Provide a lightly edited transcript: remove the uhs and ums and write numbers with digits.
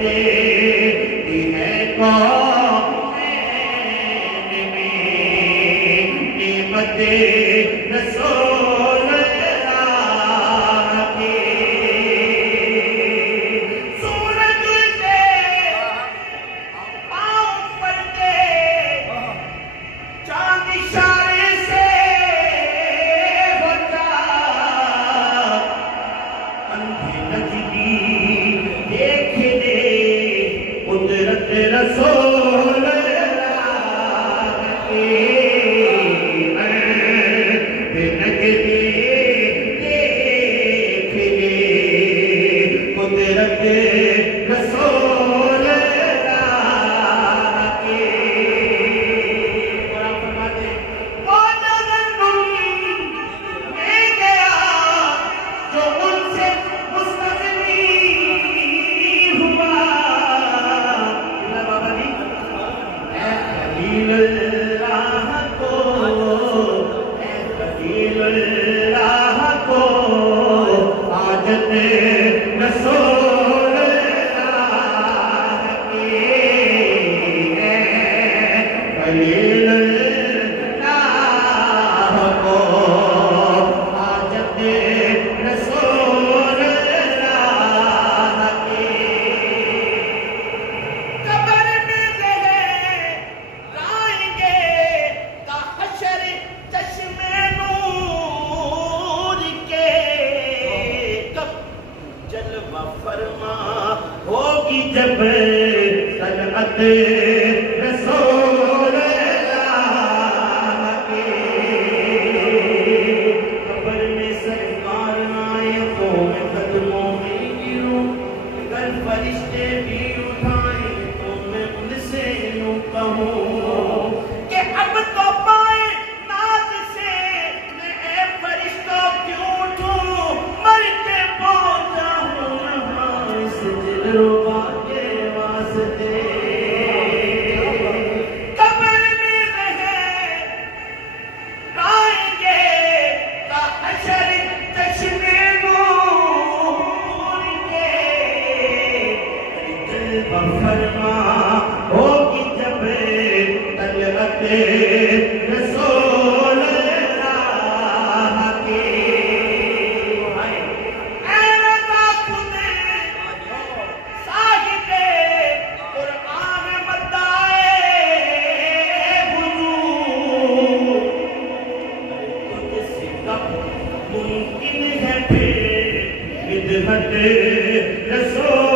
دیتی ہے کونین میں نعمت رسول اللہ کی سورج سے پاؤں پڑتے چاند اشارے سے ہوتا اندھی نجمی دیکھ دے قدرت رسول اللہ کی اندھی نجمی دیکھ دے قدرت رسول اللہ کی اور آپ فرماتے ہیں وہ جہنم میں گیا جو ان سے مستغنی ہوا بابا جی اے خلیل اللہ کو اے خلیل اللہ کو حاجت رسول اللہ کی اے خلیل اللہ کو حاجت رسول اللہ کی قبر میں لہرائیں گے تا حشر چشم نور کے کب جلوہ فرما ہوگی جب طلعت رسول اللہ کی قبر میں سرکار آئے تو میں قدموں میں گروں کل فرشتے بھی اٹھائیں تو میں ان سے یوں کہوں کہ اب تو پائے ناز سے میں اے فرشتوں کیوں اٹھوں مر کے پہنچا ہوں یہاں اس دلربا کے واسطے قبر میں لہرائیں گے تا حشر چشم نور کے جلوہ فرما ہوگی جب طلعت رسول اللہ کی اے رضا خود صاحب قرآن مدعائے حضور تجھ سے کب ممکن ہے پھر مدحت رسول